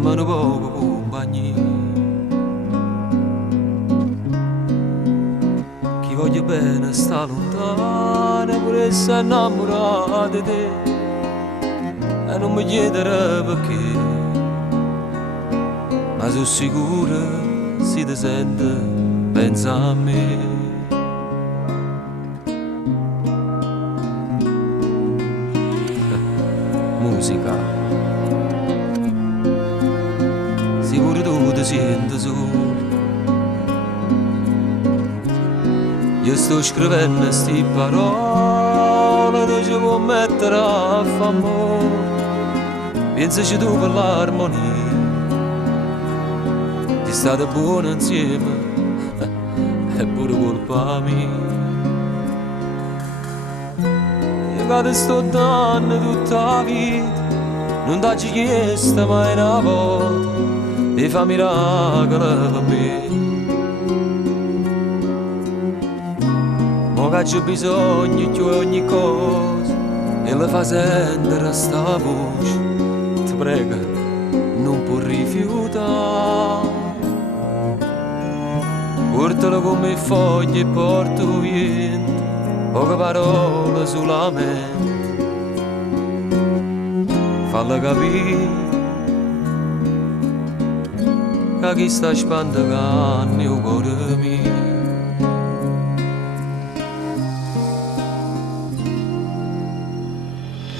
fammi un poco compagnia. Chi voglio bene sta lontana, pure se è innamorata di te, e non mi chiedere perché, ma sono sicura si ti sente, pensa a me. Musica, sicuro tu ti senti solo. Io sto scrivendo sti parole, ti ci può mettere a famore. Pensaci tu per l'armonia, ti state buono insieme, è pure colpa mia. Io che ti sto dando tutta la vita, non t'hai chiesto mai una volta di fare miracoli per me. Ma che c'è bisogno di ogni cosa e le fa sentire sta voce, ti prego, non può rifiutare. Portalo come foglie e porto vento, poche parole solamente, falla capire che chi sta spandendo il mio cuore mio.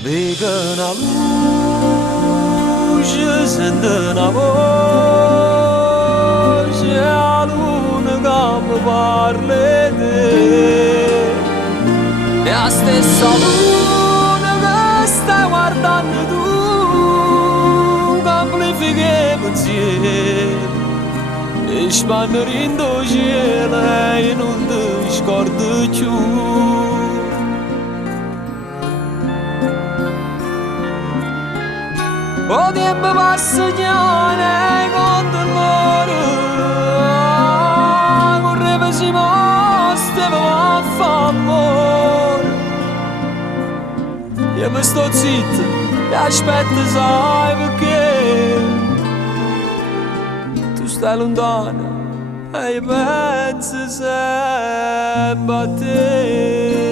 Vedo una luce, sento una voce, la luna che mi parla di te. E la stessa luna che stai guardando tu, che amplifica i pensieri e spande in tuo cielo e non ti scordi più. O tempo passa già con dolore, correva si mostra a fa amore. Io mi sto zitto e aspetto, sai perché tu stai lontano e io penso sempre a te.